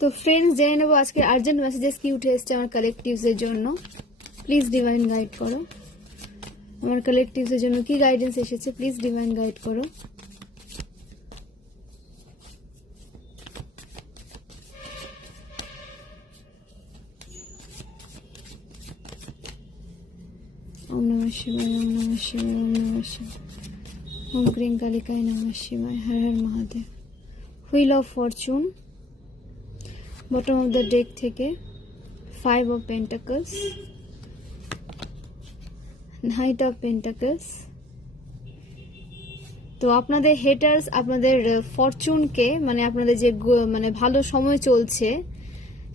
তো ফ্রেন্ডস, জেনে নেবো আজকে আর্জেন্ট মেসেজেস কি উঠে এসছে আমার কালেকটিভসের জন্য। প্লিজ ডিভাইন গাইড করো। আমার কালেকটিভসের জন্য কি গাইডেন্স এসেছে, প্লিজ ডিভাইন গাইড করো। ওম নমঃ শিবায়, ওম নমঃ শিবায়, ওম নমঃ শিবায়, ওম ক্রিং কালিকায় নমঃ শিবায়, হর হর Mahadev. Wheel of fortune, bottom of the deck থেকে 5 of pentacles, knight of pentacles. তো আপনাদের হেটার্স আপনাদের ফরচুনকে, মানে আপনাদের যে মানে ভালো সময় চলছে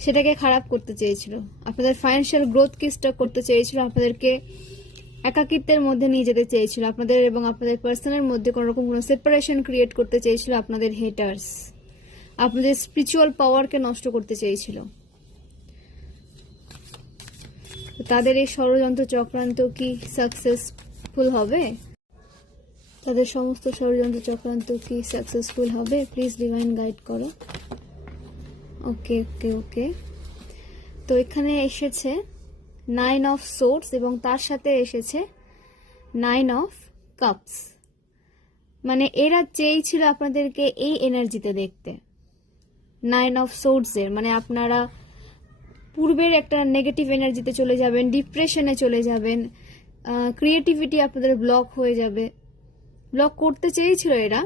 সেটাকে খারাপ করতে চেয়েছিল, আপনাদের ফাইন্যান্সিয়াল গ্রোথকে স্টপ করতে চেয়েছিল, আপনাদেরকে একাকিত্বের মধ্যে নিয়ে যেতে চেয়েছিল, আপনাদের এবং আপনাদের পার্সনের মধ্যে কোনো রকম কোনো সেপারেশন ক্রিয়েট করতে চেয়েছিল আপনাদের হেটার্স, আপনাদের স্পিরিচুয়াল পাওয়ারকে নষ্ট করতে চেয়েছিল। তাদের এই ষড়যন্ত্র চক্রান্ত কি সাকসেসফুল হবে? তাদের সমস্ত ষড়যন্ত্র চক্রান্ত কি সাকসেসফুল হবে? প্লিজ ডিভাইন গাইড করো। ওকে ওকে ওকে। তো এখানে এসেছে 9 অফ সোর্ডস এবং তার সাথে এসেছে 9 অফ কাপস। মানে এরা চেয়েছিল আপনাদেরকে এই এনার্জিতে দেখতে। 9 অফ সোর্ডসের মানে আপনারা পূর্বের একটা নেগেটিভ এনার্জিতে চলে যাবেন, ডিপ্রেশনে চলে যাবেন, ক্রিয়েটিভিটি আপনাদের ব্লক হয়ে যাবে। ব্লক করতে চেয়েছিল এরা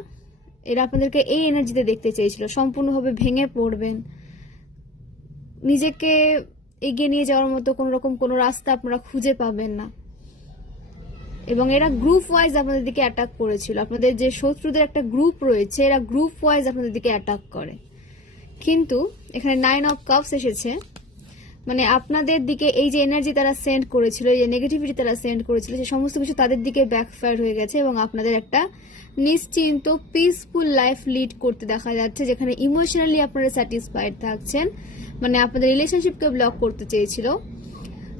আপনাদেরকে এই এনার্জিতে দেখতে চেয়েছিল, সম্পূর্ণভাবে ভেঙে পড়বেন, নিজেকে এগিয়ে নিয়ে যাওয়ার মতো কোনো রকম কোনো রাস্তা আপনারা খুঁজে পাবেন না। এবং এরা গ্রুপ ওয়াইজ আপনাদের দিকে অ্যাটাক করেছিল, আপনাদের যে শত্রুদের একটা গ্রুপ রয়েছে এরা গ্রুপ ওয়াইজ আপনাদের দিকে অ্যাটাক করে। কিন্তু এখানে 9 অফ কাপস এসেছে, মানে আপনাদের দিকে এই যে এনার্জি তারা সেন্ড করেছিল, এই যে নেগেটিভিটি তারা সেন্ড করেছিল, সে সমস্ত কিছু তাদের দিকে ব্যাকফায়ার হয়ে গেছে এবং আপনাদের একটা নিশ্চিন্ত পিসফুল লাইফ লিড করতে দেখা যাচ্ছে, যেখানে ইমোশনালি আপনারা স্যাটিসফাইড থাকছেন। মানে আপনাদের রিলেশনশিপকে ব্লক করতে চেয়েছিল,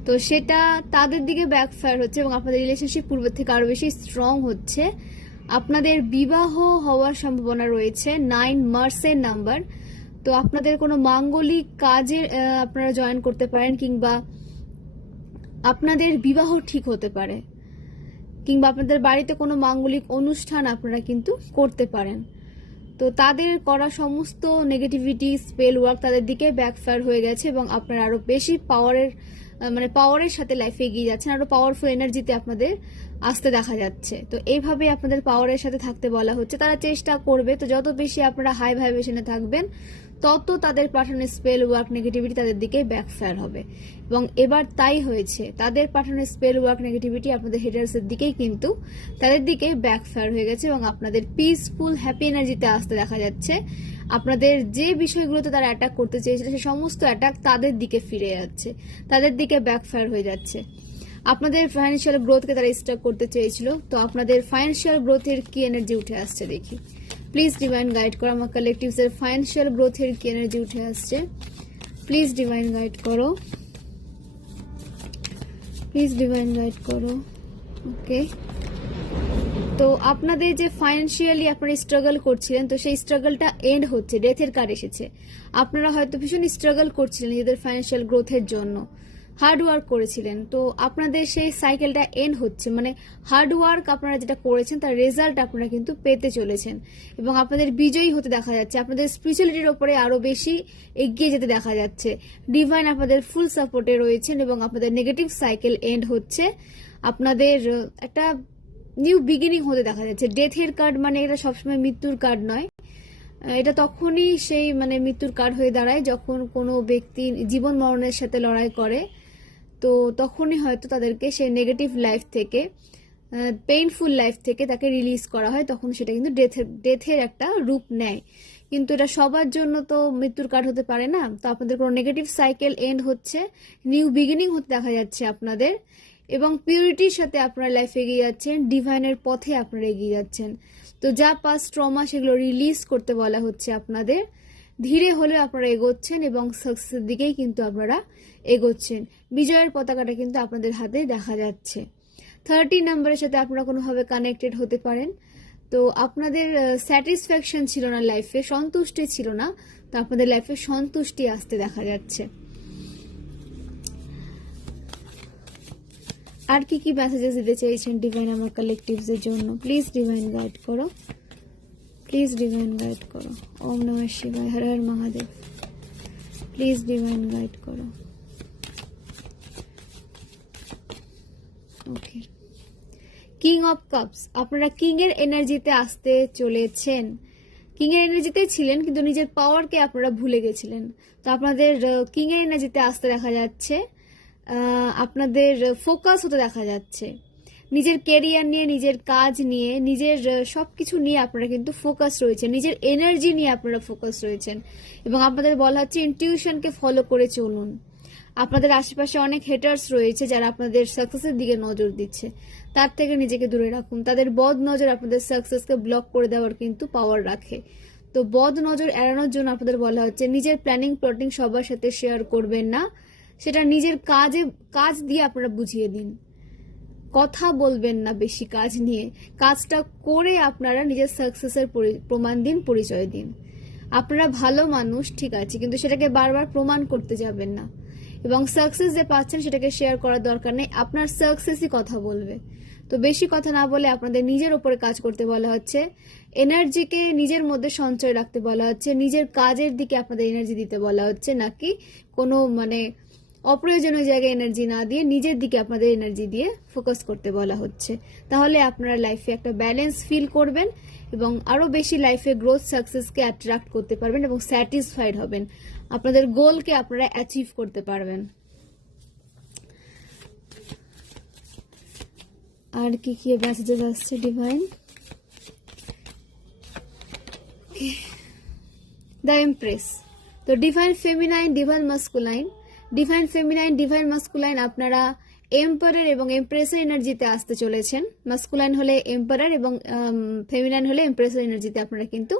তো সেটা তাদের দিকে ব্যাকফায়ার হচ্ছে এবং আপনাদের রিলেশনশিপ পূর্বের থেকে আরো বেশি স্ট্রং হচ্ছে। আপনাদের বিবাহ হওয়ার সম্ভাবনা রয়েছে 9 মার্সের নাম্বার। তো আপনাদের কোনো মাঙ্গলিক কাজে আপনারা জয়েন করতে পারেন, কিংবা আপনাদের বিবাহ ঠিক হতে পারে, কিংবা আপনাদের বাড়িতে কোনো মাঙ্গলিক অনুষ্ঠান আপনারা কিন্তু করতে পারেন। তো তাদের করা সমস্ত নেগেটিভিটি স্পেল ওয়ার্ক তাদের দিকে ব্যাকফায়ার হয়ে গেছে এবং আপনারা আরো বেশি পাওয়ারের সাথে লাইফে এগিয়ে যাচ্ছেন, আরো পাওয়ারফুল এনার্জিতে আপনাদের আসতে দেখা যাচ্ছে। তো এইভাবে আপনাদের পাওয়ারের সাথে থাকতে বলা হচ্ছে, তারা চেষ্টা করবে। তো যত বেশি আপনারা হাই ভাইব্রেশনে থাকবেন তত তাদের পাঠানো স্পেল ওয়ার্ক নেগেটিভিটি তাদের দিকে ব্যাকফায়ার হবে এবং এবার তাই হয়েছে। তাদের পাঠানো স্পেল ওয়ার্ক নেগেটিভিটি আপনাদের হেটার্সের দিকেই কিন্তু তাদের দিকে ব্যাকফায়ার হয়ে গেছে এবং আপনাদের পিসফুল হ্যাপি এনার্জিতে আসতে দেখা যাচ্ছে। আপনাদের যে বিষয়গুলোতে তারা অ্যাটাক করতে চেয়েছিল সে সমস্ত অ্যাটাক তাদের দিকে ফিরে যাচ্ছে, তাদের দিকে ব্যাকফায়ার হয়ে যাচ্ছে। আপনাদের ফাইন্যান্সিয়াল গ্রোথকে তারা স্টপ করতে চেয়েছিল, তো আপনাদের ফাইন্যান্সিয়াল গ্রোথের কি এনার্জি উঠে আসছে দেখি। প্লিজ ডিভাইন গাইড করো। আমার কালেকটিভসের ফাইন্যান্সিয়াল গ্রোথের কি এনার্জি উঠে আসছে, প্লিজ ডিভাইন গাইড করো, প্লিজ ডিভাইন গাইড করো। ওকে। তো আপনাদের যে ফাইন্যান্সিয়ালি আপনারা স্ট্রাগল করছিলেন, তো সেই স্ট্রাগলটা এন্ড হচ্ছে, ডেথের কার্ড এসেছে। আপনারা হয়তো ভীষণ স্ট্রাগল করছিলেন নিজেদের ফাইন্যান্সিয়াল গ্রোথের জন্য, হার্ড ওয়ার্ক করেছিলেন, তো আপনাদের সেই সাইকেলটা এন্ড হচ্ছে। মানে হার্ড ওয়ার্ক আপনারা যেটা করেছেন তার রেজাল্ট আপনারা কিন্তু পেতে চলেছেন এবং আপনাদের বিজয়ী হতে দেখা যাচ্ছে। আপনাদের স্পিরিচুয়ালিটির ওপরে আরো বেশি এগিয়ে যেতে দেখা যাচ্ছে। ডিভাইন আপনাদের ফুল সাপোর্টে রয়েছেন এবং আপনাদের নেগেটিভ সাইকেল এন্ড হচ্ছে। আপনাদের একটা নিউ বিগিনিং হতে দেখা যাচ্ছে। ডেথের কার্ড মানে এটা সবসময় মৃত্যুর কার্ড নয়, এটা তখনই সেই মানে মৃত্যুর কার্ড হয়ে দাঁড়ায় যখন কোনো ব্যক্তি জীবন মরণের সাথে লড়াই করে, তো তখনই হয়তো তাদেরকে সেই নেগেটিভ লাইফ থেকে, পেইনফুল লাইফ থেকে তাকে রিলিজ করা হয়, তখন সেটা কিন্তু ডেথের একটা রূপ নেয়। কিন্তু এটা সবার জন্য তো মৃত্যুর কার্ড হতে পারে না। তো আপনাদের কোনো নেগেটিভ সাইকেল এন্ড হচ্ছে, নিউ বিগিনিং হতে দেখা যাচ্ছে আপনাদের, এবং পিউরিটির সাথে আপনারা লাইফে এগিয়ে যাচ্ছেন, ডিভাইনের পথে আপনারা এগিয়ে যাচ্ছেন। তো যা পাস্ট ট্রমা সেগুলো রিলিজ করতে বলা হচ্ছে আপনাদের। ধীরে হলেও আপনারা এগোচ্ছেন এবং সাকসেসের দিকেই কিন্তু আপনারা এগোচ্ছেন। বিজয়ের পতাকাটা কিন্তু আপনাদের হাতে দেখা যাচ্ছে। 30 নাম্বারের সাথে আপনারা কোনোভাবে কানেক্টেড হতে পারেন। তো আপনাদের স্যাটিসফ্যাকশন ছিল না লাইফে, সন্তুষ্টি ছিল না, তো আপনাদের লাইফে সন্তুষ্টি আসতে দেখা যাচ্ছে। আর কি কি মেসেজেস দিতে চাইছেন ডিভাইন আমার কালেকটিভসের জন্য? প্লিজ ডিভাইন গাইড করো, প্লিজ ডিভাইন গাইড করো। ওম নমঃ শিবায়, হর হর মহাদেব। প্লিজ ডিভাইন গাইড করো। ওকে, কিং অফ কাপস, আপনারা কিং এর এনার্জিতে আসতে চলেছেন। কিং এর এনার্জিতে ছিলেন কিন্তু নিজের পাওয়ারকে আপনারা ভুলে গেছিলেন। তো আপনাদের কিং এর এনার্জিতে আসতে দেখা যাচ্ছে, আপনাদের ফোকাস হতে দেখা যাচ্ছে। নিজের কেরিয়ার নিয়ে, নিজের কাজ নিয়ে, নিজের সবকিছু নিয়ে আপনারা কিন্তু ফোকাস রয়েছেন, নিজের এনার্জি নিয়ে আপনারা ফোকাস রয়েছেন। এবং আপনাদের বলা হচ্ছে ইনটিউশনকে ফলো করে চলুন। আপনাদের আশেপাশে অনেক হেটার্স রয়েছে যারা আপনাদের সাকসেসের দিকে নজর দিচ্ছে, তার থেকে নিজেকে দূরে রাখুন। তাদের বদ নজর আপনাদের সাকসেসকে ব্লক করে দেওয়ার কিন্তু পাওয়ার রাখে। তো বদ নজর এড়ানোর জন্য আপনাদের বলা হচ্ছে নিজের প্ল্যানিং প্লটিং সবার সাথে শেয়ার করবেন না, সেটা নিজের কাজ দিয়ে আপনারা বুঝিয়ে দিন। কথা বলবেন না বেশি কাজ নিয়ে, কাজটা করে আপনারা নিজের সাকসেসের প্রমাণ দিন, পরিচয় দিন। আপনারা ভালো মানুষ ঠিক আছে, কিন্তু সেটাকে বারবার প্রমাণ করতে যাবেন না। এবং সাকসেস যে পাচ্ছেন সেটাকে শেয়ার করার দরকার নেই, আপনার সাকসেসই কথা বলবে। তো বেশি কথা না বলে আপনাদের নিজের ওপরে কাজ করতে বলা হচ্ছে, এনার্জিকে নিজের মধ্যে সঞ্চয় রাখতে বলা হচ্ছে, নিজের কাজের দিকে আপনাদের এনার্জি দিতে বলা হচ্ছে, নাকি কোনো অপ্রয়োজনীয় জায়গায় এনার্জি না দিয়ে নিজের দিকে আপনাদের এনার্জি দিয়ে ফোকাস করতে বলা হচ্ছে। তাহলে আপনারা লাইফে একটা ব্যালেন্স ফিল করবেন এবং আরো বেশি লাইফে গ্রোথ সাকসেসকে অ্যাট্রাক্ট করতে পারবেন এবং স্যাটিসফাইড হবেন, আপনাদের গোলকে আপনারা অ্যাচিভ করতে পারবেন। আর কি কি মেসেজেস আসছে ডিভাইন? The empress. তো divine feminine, divine masculine, divine feminine, divine masculine আপনারা এম্পারার এবং এমপ্রেসের এনার্জিতে আসতে চলেছেন। মাস্কুলাইন হলে এম্পারার এবং ফেমিনাইন হলে এমপ্রেসের এনার্জিতে আপনারা কিন্তু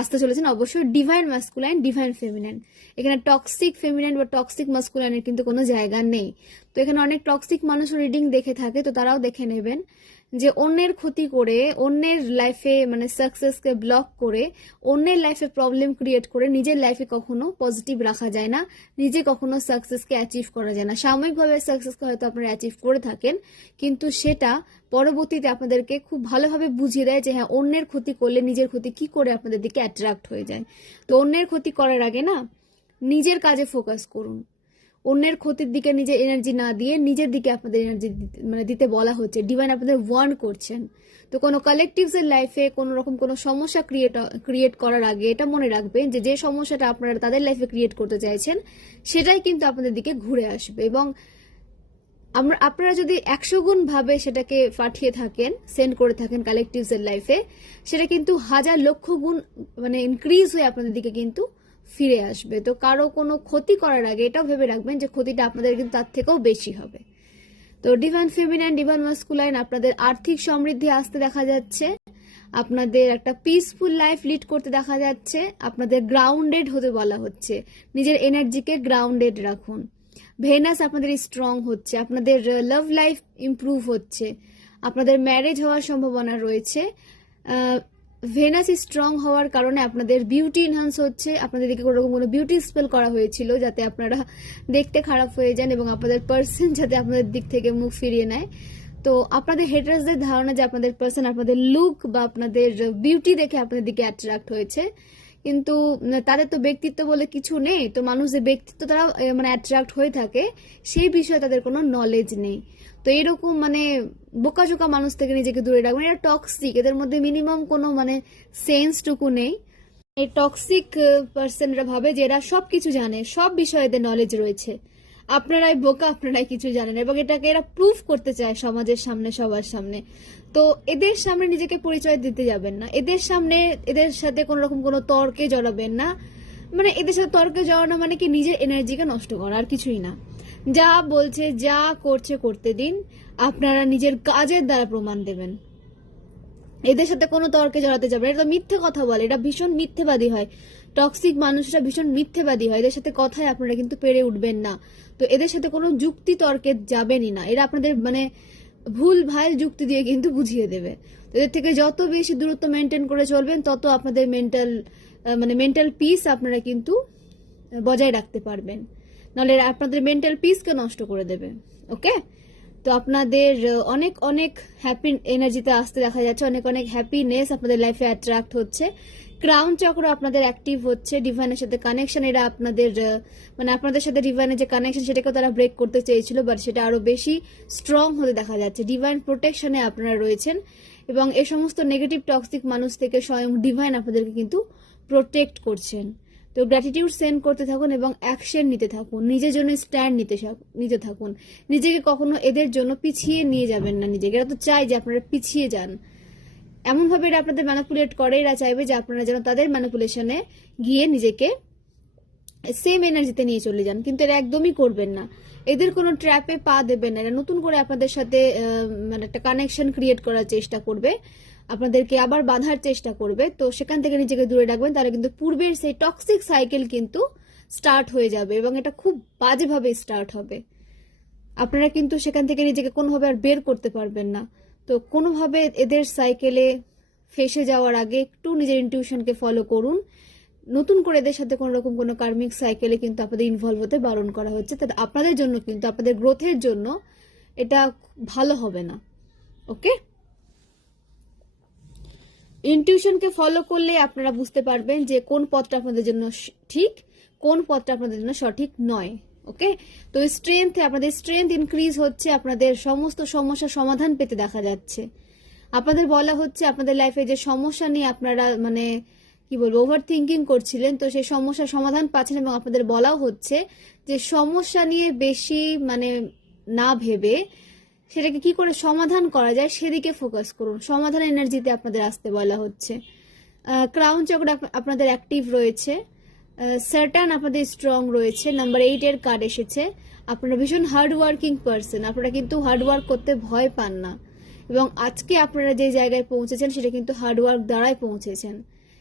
আসতে চলেছেন। অবশ্যই ডিভাইন মাস্কুলাইন, ডিভাইন ফেমিনাইন, এখানে টক্সিক ফেমিনাইন বা টক্সিক মাস্কুলাইনের কিন্তু কোনো জায়গা নেই। তো এখানে অনেক টক্সিক মানুষ রিডিং দেখে থাকে, তো তারাও দেখে নেবেন যে অন্যের ক্ষতি করে, অন্যের লাইফে সাকসেসকে ব্লক করে, অন্যের লাইফে প্রবলেম ক্রিয়েট করে নিজের লাইফে কখনো পজিটিভ রাখা যায় না, নিজে কখনো সাকসেসকে অ্যাচিভ করা যায় না। সাময়িকভাবে সাকসেসকে হয়তো আপনারা অ্যাচিভ করে থাকেন, কিন্তু সেটা পরবর্তীতে আপনাদেরকে খুব ভালোভাবে বুঝিয়ে দেয় যে হ্যাঁ, অন্যের ক্ষতি করলে নিজের ক্ষতি কি করে আপনাদের দিকে অ্যাট্রাক্ট হয়ে যায়। তো অন্যের ক্ষতি করার আগে না নিজের কাজে ফোকাস করুন। অন্যের ক্ষতির দিকে নিজের এনার্জি না দিয়ে নিজের দিকে আপনাদের এনার্জি দিতে বলা হচ্ছে। ডিভাইন আপনাদের ওয়ার্ন করছেন। তো কোনো কালেকটিভসের লাইফে কোনো রকম কোনো সমস্যা ক্রিয়েট করার আগে এটা মনে রাখবেন যে যে সমস্যাটা আপনারা তাদের লাইফে ক্রিয়েট করতে চাইছেন সেটাই কিন্তু আপনাদের দিকে ঘুরে আসবে। এবং আপনারা যদি 100 গুণ ভাবে সেটাকে পাঠিয়ে থাকেন, সেন্ড করে থাকেন কালেকটিভসের লাইফে, সেটা কিন্তু হাজার লক্ষ গুণ ইনক্রিজ হয়ে আপনাদের দিকে কিন্তু ফিরে আসবে। তো কারো কোনো ক্ষতি করার আগে এটাও ভেবে রাখবেন যে ক্ষতিটা আপনাদের কিন্তু তার থেকেও বেশি হবে। তো ডিভাইন ফেমিনাইন, ডিভাইন মাস্কুলাইন আপনাদের আর্থিক সমৃদ্ধি আসতে দেখা যাচ্ছে, আপনাদের একটা পিসফুল লাইফ লিড করতে দেখা যাচ্ছে, আপনাদের গ্রাউন্ডেড হতে বলা হচ্ছে, নিজের এনার্জিকে গ্রাউন্ডেড রাখুন। ভেনাস আপনাদের স্ট্রং হচ্ছে, আপনাদের লাভ লাইফ ইমপ্রুভ হচ্ছে, আপনাদের ম্যারেজ হওয়ার সম্ভাবনা রয়েছে। ভেনাস স্ট্রং হওয়ার কারণে আপনাদের বিউটি এনহান্স হচ্ছে, আপনাদের দিকে কোনো রকম কোনো বিউটি স্পেল করা হয়েছিল যাতে আপনারা দেখতে খারাপ হয়ে যান এবং আপনাদের পার্সন যাতে আপনাদের দিক থেকে মুখ ফিরিয়ে নেয়। তো আপনাদের হেটার্সদের ধারণা যে আপনাদের পার্সন আপনাদের লুক বা আপনাদের বিউটি দেখে আপনাদের দিকে অ্যাট্রাক্ট হয়েছে, কিন্তু তাদের তো ব্যক্তিত্ব বলে কিছু নেই। তো মানুষের ব্যক্তিত্ব তারা অ্যাট্রাক্ট হয়ে থাকে, সেই বিষয়ে তাদের কোনো নলেজ নেই। তো এরকম বোকাচোকা মানুষ থেকে নিজেকে দূরে রাখবেন। এরা টক্সিক, এদের মধ্যে মিনিমাম কোনো সেন্সটুকু নেই। এই টক্সিক পার্সনরা ভাবে যে এরা সবকিছু জানে, সব বিষয়ে এদের নলেজ রয়েছে, আপনারাই বোকা, আপনারাই কিছু জানেন, এবং এটাকে এরা প্রুফ করতে চায় সমাজের সামনে, সবার সামনে। তো এদের সামনে নিজেকে পরিচয় দিতে যাবেন না, এদের সামনে এদের সাথে কোনো রকম কোনো তর্কে জড়াবেন না। এদের সাথে তর্কে জড়ানো কি নিজের এনার্জিকে নষ্ট করা, আর কিছুই না। যা বলছে, যা করছে করতে দিন, আপনারা নিজের কাজের দ্বারা প্রমাণ দেবেন। এদের সাথে কোনো তর্কে জড়াতে যাবেন, এটা তো মিথ্যে কথা বলে, এটা ভীষণ মিথ্যেবাদী হয়। টক্সিক মানুষরা ভীষণ মিথ্যেবাদী হয়, এদের সাথে কথায় আপনারা কিন্তু পেরে উঠবেন না। তো এদের সাথে কোনো যুক্তি তর্কে যাবেনই না, এরা আপনাদের ভুল ভাল যুক্তি দিয়ে কিন্তু বুঝিয়ে দেবে। তো এদের থেকে যত বেশি দূরত্ব মেনটেন করে চলবেন তত আপনাদের মেন্টাল পিস আপনারা কিন্তু বজায় রাখতে পারবেন, নাহলে আপনাদের মেন্টাল পিসকে নষ্ট করে দেবে। ওকে, তো আপনাদের অনেক অনেক হ্যাপি এনার্জিতে আসতে দেখা যাচ্ছে, অনেক অনেক হ্যাপিনেস আপনাদের লাইফে অ্যাট্রাক্ট হচ্ছে। ক্রাউন চক্র আপনাদের অ্যাক্টিভ হচ্ছে, ডিভাইনের সাথে কানেকশন, এরা আপনাদের আপনাদের সাথে ডিভাইনের যে কানেকশন সেটাকেও তারা ব্রেক করতে চেয়েছিল, বাট সেটা আরো বেশি স্ট্রং হতে দেখা যাচ্ছে। ডিভাইন প্রোটেকশনে আপনারা রয়েছেন এবং এই সমস্ত নেগেটিভ টক্সিক মানুষ থেকে স্বয়ং ডিভাইন আপনাদেরকে কিন্তু প্রোটেক্ট করছেন। তো গ্র্যাটিটিউড সেন্ড করতে থাকুন এবং অ্যাকশন নিতে থাকুন, নিজের জন্য স্ট্যান্ড নিতে থাকুন। নিজেকে কখনো এদের জন্য পিছিয়ে নিয়ে যাবেন না নিজেকে। এরা তো চায় যে আপনারা পিছিয়ে যান, এমনভাবে এরা আপনাদের ম্যানিপুলেট করে, এরা চাইবে যে আপনারা যেন তাদের ম্যানিপুলেশনে গিয়ে নিজেকে সেম এনার্জিতে নিয়ে চলে যান, কিন্তু এরা একদমই করবেন না। এদের কোনো ট্র্যাপে পা দেবেন না। এরা নতুন করে আপনাদের সাথে একটা কানেকশন ক্রিয়েট করার চেষ্টা করবে, আপনাদেরকে আবার বাঁধার চেষ্টা করবে। তো সেখান থেকে নিজেকে দূরে রাখবেন, তাহলে কিন্তু পূর্বের সেই টক্সিক সাইকেল কিন্তু স্টার্ট হয়ে যাবে এবং এটা খুব বাজেভাবে স্টার্ট হবে। আপনারা কিন্তু সেখান থেকে নিজেকে কোনোভাবে আর বের করতে পারবেন না। তো কোনোভাবে এদের সাইকেলে ফেসে যাওয়ার আগে একটু নিজের ইনটিউশনকে ফলো করুন। নতুন করে এদের সাথে কোনো রকম কোনো কার্মিক সাইকেলে কিন্তু আপনাদের ইনভলভ হতে বারণ করা হচ্ছে। তাতে আপনাদের জন্য কিন্তু আপনাদের গ্রোথের জন্য এটা ভালো হবে না। ওকে, ইনটিউশনকে ফলো করলে আপনারা বুঝতে পারবেন যে কোন পথটা আপনাদের জন্য ঠিক, কোন পথটা আপনাদের জন্য সঠিক নয়। ওকে, তো আপনাদের স্ট্রেংথ ইনক্রিজ হচ্ছে, আপনাদের সমস্ত সমস্যার সমাধান পেতে দেখা যাচ্ছে। আপনাদের বলা হচ্ছে আপনাদের লাইফে যে সমস্যা নিয়ে আপনারা ওভার থিঙ্কিং করছিলেন, তো সেই সমস্যার সমাধান পাচ্ছেন এবং আপনাদের বলাও হচ্ছে যে সমস্যা নিয়ে বেশি না ভেবে সেটাকে কি করে সমাধান করা যায় সেদিকে ফোকাস করুন। সমাধান এনার্জিতে আপনাদের আসতে বলা হচ্ছে। ক্রাউন চক্র আপনাদের অ্যাক্টিভ রয়েছে, স্যাটার্ন আপনাদের স্ট্রং রয়েছে, নাম্বার 8 এর কার্ড এসেছে। আপনারা ভীষণ হার্ড ওয়ার্কিং পারসন, আপনারা কিন্তু হার্ড ওয়ার্ক করতে ভয় পান না এবং আজকে আপনারা যে জায়গায় পৌঁছেছেন সেটা কিন্তু হার্ড ওয়ার্ক দ্বারাই পৌঁছেছেন।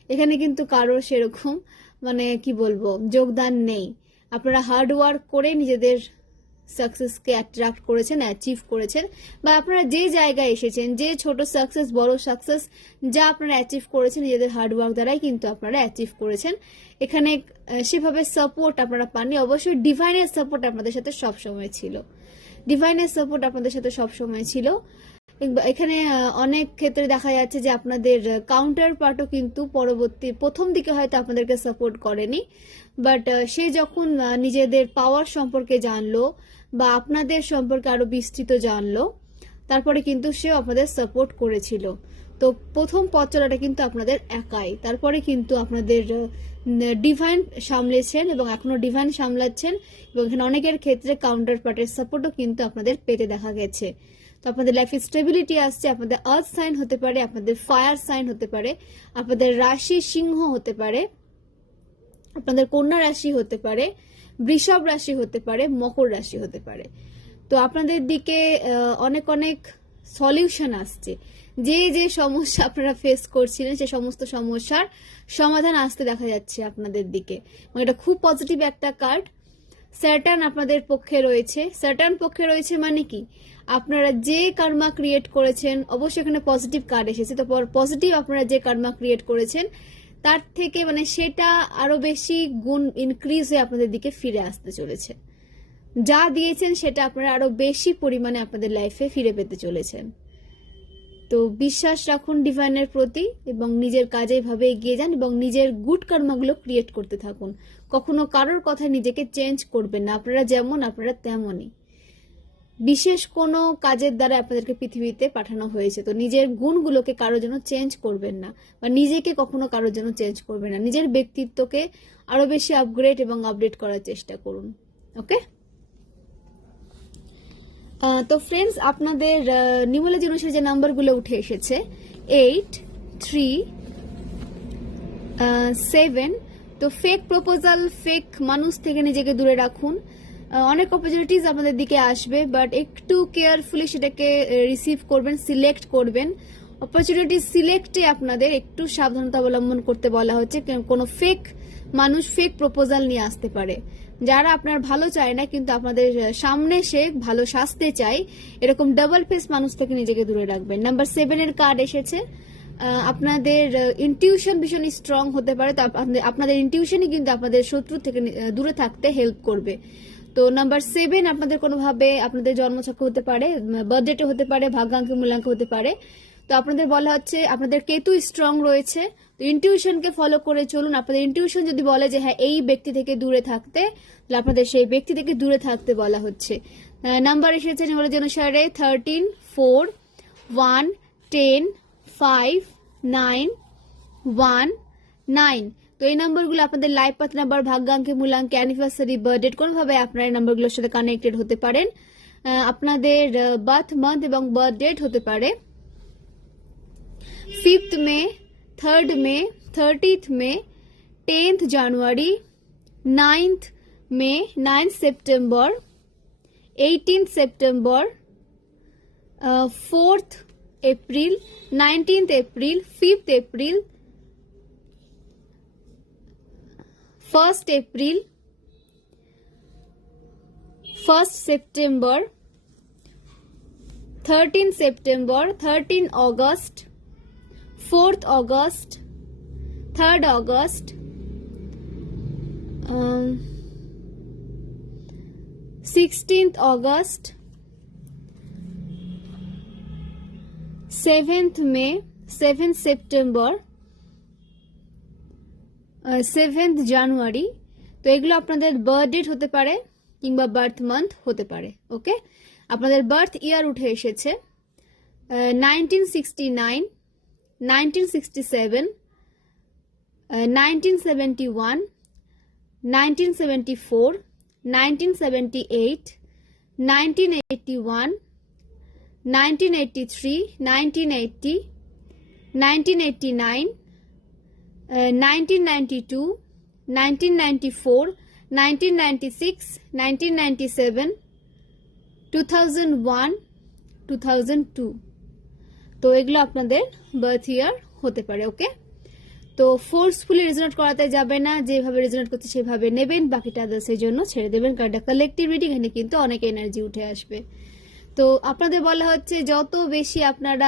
এখানে কিন্তু কারোর সেরকম যোগদান নেই। আপনারা হার্ড ওয়ার্ক করে নিজেদের সাকসেসকে অ্যাট্রাক্ট করেছেন, অ্যাচিভ করেছেন, বা আপনারা যে জায়গায় এসেছেন, যে ছোট সাকসেস বড় সাকসেস যা আপনারা অ্যাচিভ করেছেন নিজেদের হার্ডওয়ার্ক দ্বারাই কিন্তু আপনারা অ্যাচিভ করেছেন। এখানে সেভাবে সাপোর্ট আপনারা পাননি, অবশ্যই ডিভাইনের সাপোর্ট আপনাদের সাথে সবসময় ছিল। এখানে অনেক ক্ষেত্রে দেখা যাচ্ছে যে আপনাদের কাউন্টার পার্টও কিন্তু প্রথম দিকে হয়তো আপনাদেরকে সাপোর্ট করেনি, বাট সে যখন নিজেদের পাওয়ার সম্পর্কে জানলো বা আপনাদের সম্পর্কে আরো বিস্তৃত জানলো, তারপরে কিন্তু সেও আপনাদের সাপোর্ট করেছিল। তো প্রথম পথ চলাটা কিন্তু আপনাদের একাই, তারপরে কিন্তু আপনাদের ডিভাইন সামলেছেন এবং এখনো ডিভাইন সামলাচ্ছেন এবং এখানে অনেকের ক্ষেত্রে কাউন্টার পার্টের সাপোর্টও কিন্তু আপনাদের পেতে দেখা গেছে। তো আপনাদের লাইফে স্টেবিলিটি আসছে। আপনাদের আর্থ সাইন হতে পারে, আপনাদের ফায়ার সাইন হতে পারে, আপনাদের রাশি সিংহ হতে পারে, আপনাদের কন্যা রাশি হতে পারে, বৃষভ রাশি হতে পারে, মকর রাশি হতে পারে। তো আপনাদের দিকে অনেক অনেক সলিউশন আসছে। যে যে সমস্যা আপনারা ফেস করছিলেন সে সমস্ত সমস্যার সমাধান আসতে দেখা যাচ্ছে আপনাদের দিকে। এটা খুব পজিটিভ একটা কার্ড। স্যাটার্ন আপনাদের পক্ষে রয়েছে। স্যাটার্ন পক্ষে রয়েছে মানে কি, আপনারা যে কর্মা ক্রিয়েট করেছেন, অবশ্যই এখানে পজিটিভ কার্ড এসেছে, তো পজিটিভ আপনারা যে কর্মা ক্রিয়েট করেছেন তার থেকে সেটা আরো বেশি গুণ ইনক্রিজ হয়ে আপনাদের দিকে ফিরে আসতে চলেছে। যা দিয়েছেন সেটা আপনারা আরো বেশি পরিমাণে আপনাদের লাইফে ফিরে পেতে চলেছেন। তো বিশ্বাস রাখুন ডিভাইনের প্রতি এবং নিজের কাজে ভাবে এগিয়ে যান এবং নিজের গুড কর্মগুলো ক্রিয়েট করতে থাকুন। কখনো কারোর কথায় নিজেকে চেঞ্জ করবেন না, আপনারা যেমন আপনারা তেমনই। বিশেষ কোনো কাজের দ্বারা আপনাদেরকে পৃথিবীতে পাঠানো হয়েছে, তো নিজের গুণগুলোকে কারোর জন্য চেঞ্জ করবেন না বা নিজেকে কখনো কারোর জন্য চেঞ্জ করবেন না। নিজের ব্যক্তিত্বকে আরো বেশি আপগ্রেড এবং আপডেট করার চেষ্টা করুন। ওকে, তো ফ্রেন্ডস, আপনাদের নিউমোলজি অনুসারে যে নাম্বারগুলো উঠে এসেছে 8, 3, 7। তো ফেক প্রপোজাল, ফেক মানুষ থেকে নিজেকে দূরে রাখুন। অনেক অপরচুনিটিস আপনাদের দিকে আসবে, বাট একটু কেয়ারফুলি সেটাকে রিসিভ করবেন, সিলেক্ট করবেন। অপরচুনিটি সিলেক্টে আপনাদের একটু সাবধানতা অবলম্বন করতে বলা হচ্ছে। কোনো ফেক মানুষ ফেক প্রপোজাল নিয়ে আসতে পারে, যারা আপনার ভালো চায় না কিন্তু আপনাদের সামনে সে ভালো সাজতে চায়, এরকম ডাবল ফেস মানুষ থেকে নিজেকে দূরে রাখবেন। নাম্বার 7 এর কার্ড এসেছে। আপনাদের ইনটিউশন ভীষণ স্ট্রং হতে পারে, তো আপনাদের ইনটিউশনই কিন্তু আপনাদের শত্রু থেকে দূরে থাকতে হেল্প করবে। তো নাম্বার 7 আপনাদের কোনোভাবে আপনাদের জন্মছক হতে পারে, বার্থডেটে হতে পারে, ভাগ্যাঙ্ক মূল্যাঙ্ক হতে পারে। তো আপনাদের বলা হচ্ছে আপনাদের কেতু স্ট্রং রয়েছে, তো ইনটিউশনকে ফলো করে চলুন। আপনাদের ইনটিউশন যদি বলে যে হ্যাঁ এই ব্যক্তি থেকে দূরে থাকতে, তাহলে আপনাদের সেই ব্যক্তি থেকে দূরে থাকতে বলা হচ্ছে। নাম্বার এসেছে নিউমোলজি অনুসারে 13, 4, 1, 10, 5, 9, 1, 9। তো এই নাম্বারগুলো আপনাদের লাইফ পাথ নাম্বার, ভাগ্যাঙ্কে মূল্যাঙ্কে, অ্যানিভার্সারি, বার্থডেট, কোনোভাবে আপনারা এই নাম্বারগুলোর সাথে কানেক্টেড হতে পারেন। আপনাদের বার্থ মান্থ এবং বার্থ ডেট হতে পারে 5th May, 3rd May, 30th May, 10th January, 9th May, 9th September, 18th September, 4th April, 19th April, 5th April, 1st April, 1st September, 13 September, 13 August, 4th August, 3rd August, 16th August, 7th May, 7th September, 7th January. তো এগুলো আপনাদের birth date হতে পারে কিংবা birth month হতে পারে। ওকে, আপনাদের birth ইয়ার উঠে এসেছে 1969, 1967, 1971, 1974, 1978, 1981, 1983, 1980, 1989, 1992, 1994, 1996, 1997, 2001, 2002। তো এগুলো আপনাদের বার্থ ইয়ার হতে পারে। ওকে, তো ফোর্সফুলি রেজোনেট করাতে যাবে না, যেভাবে রেজোনেট করছে সেভাবে নেবেন, বাকিটা আদার্সের জন্য ছেড়ে দেবেন, কারণ এটা কালেকটিভ রিডিং, এখানে কিন্তু অনেক এনার্জি উঠে আসবে। তো আপনাদের বলা হচ্ছে যত বেশি আপনারা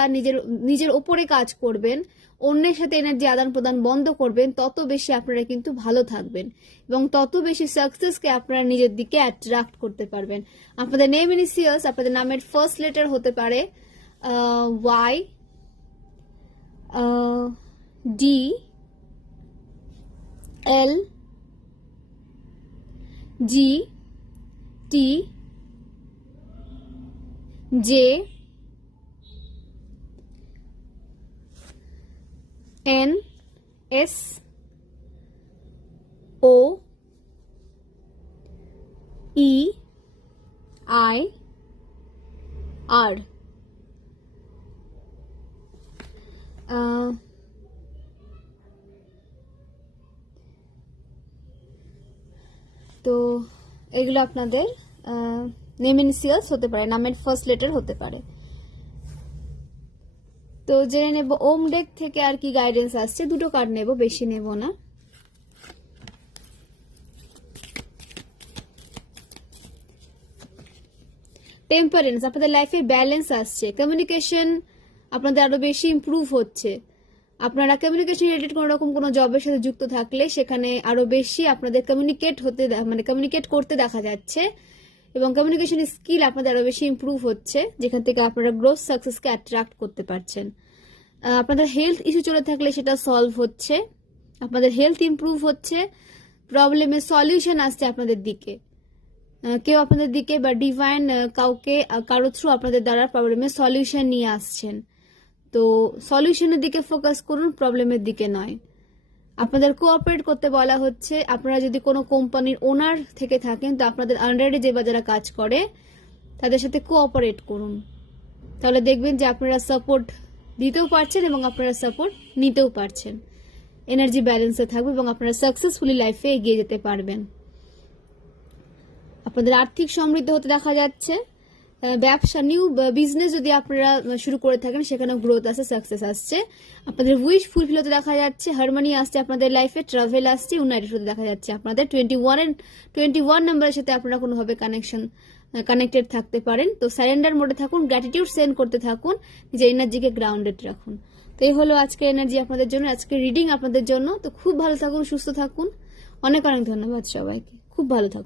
নিজের ওপরে কাজ করবেন, অন্যের সাথে এনার্জি আদান প্রদান বন্ধ করবেন, তত বেশি আপনারা কিন্তু ভালো থাকবেন এবং তত বেশি সাকসেসকে আপনারা নিজের দিকে অ্যাট্রাক্ট করতে পারবেন। আপনাদের নেম ইনিশিয়ালস, আপনাদের নামের ফার্স্ট লেটার হতে পারে Y, D, L, G, T, J, N, S, O, E, I, R. তো এগুলো আপনাদের নেম ইনিশিয়ালস হতে পারে, নামের ফার্স্ট লেটার হতে পারে। তো জেনে নেব ওম ডেক থেকে আর কি গাইডেন্স আসছে। দুটো কার্ড নেব, বেশি নেব না। টেম্পারেন্স, আপনাদের লাইফে ব্যালেন্স আসছে, কমিউনিকেশন আপনাদের আরো বেশি ইমপ্রুভ হচ্ছে। আপনারা কমিউনিকেশন রিলেটেড কোনো রকম কোনো জবের সাথে যুক্ত থাকলে সেখানে আরো বেশি আপনাদের কমিউনিকেট করতে দেখা যাচ্ছে এবং কমিউনিকেশন স্কিল আপনাদের আরো বেশি ইমপ্রুভ হচ্ছে, যেখান থেকে আপনারা গ্রোথ সাকসেসকে অ্যাট্রাক্ট করতে পারছেন। আপনাদের হেলথ ইস্যু চলে থাকলে সেটা সলভ হচ্ছে, আপনাদের হেলথ ইমপ্রুভ হচ্ছে, প্রবলেমের সলিউশন আসছে আপনাদের দিকে, কেউ আপনাদের দিকে বা ডিভাইন কারো থ্রু আপনাদের দ্বারা প্রবলেমের সলিউশন নিয়ে আসছেন। তো সলিউশনের দিকে ফোকাস করুন, প্রবলেমের দিকে নয়। আপনাদের কোঅপারেট করতে বলা হচ্ছে। আপনারা যদি কোনো কোম্পানির ওনার থেকে থাকেন, তো আপনাদের আন্ডারে যে যারা কাজ করে তাদের সাথে কোঅপারেট করুন, তাহলে দেখবেন যে আপনারা সাপোর্ট দিতেও পারছেন এবং আপনারা সাপোর্ট নিতেও পারছেন। এনার্জি ব্যালেন্সে থাকবে এবং আপনারা সাকসেসফুলি লাইফে এগিয়ে যেতে পারবেন। আপনাদের আর্থিক সমৃদ্ধ হতে দেখা যাচ্ছে। ব্যবসা, নিউ বিজনেস যদি আপনারা শুরু করে থাকেন, সেখানেও গ্রোথ আসছে, সাকসেস আসছে। আপনাদের উইশ ফুলফিল হতে দেখা যাচ্ছে, হারমোনি আসছে আপনাদের লাইফে, ট্রাভেল আসছে, ইউনাইটেড হতে দেখা যাচ্ছে। আপনাদের 21 নাম্বারের সাথে আপনারা কোনোভাবে কানেক্টেড থাকতে পারেন। তো সারেন্ডার মোডে থাকুন, গ্র্যাটিটিউড সেন্ড করতে থাকুন, নিজের এনার্জিকে গ্রাউন্ডেড রাখুন। তো এই হলো আজকের এনার্জি আপনাদের জন্য, আজকের রিডিং আপনাদের জন্য। তো খুব ভালো থাকুন, সুস্থ থাকুন। অনেক অনেক ধন্যবাদ সবাইকে, খুব ভালো থাকুন।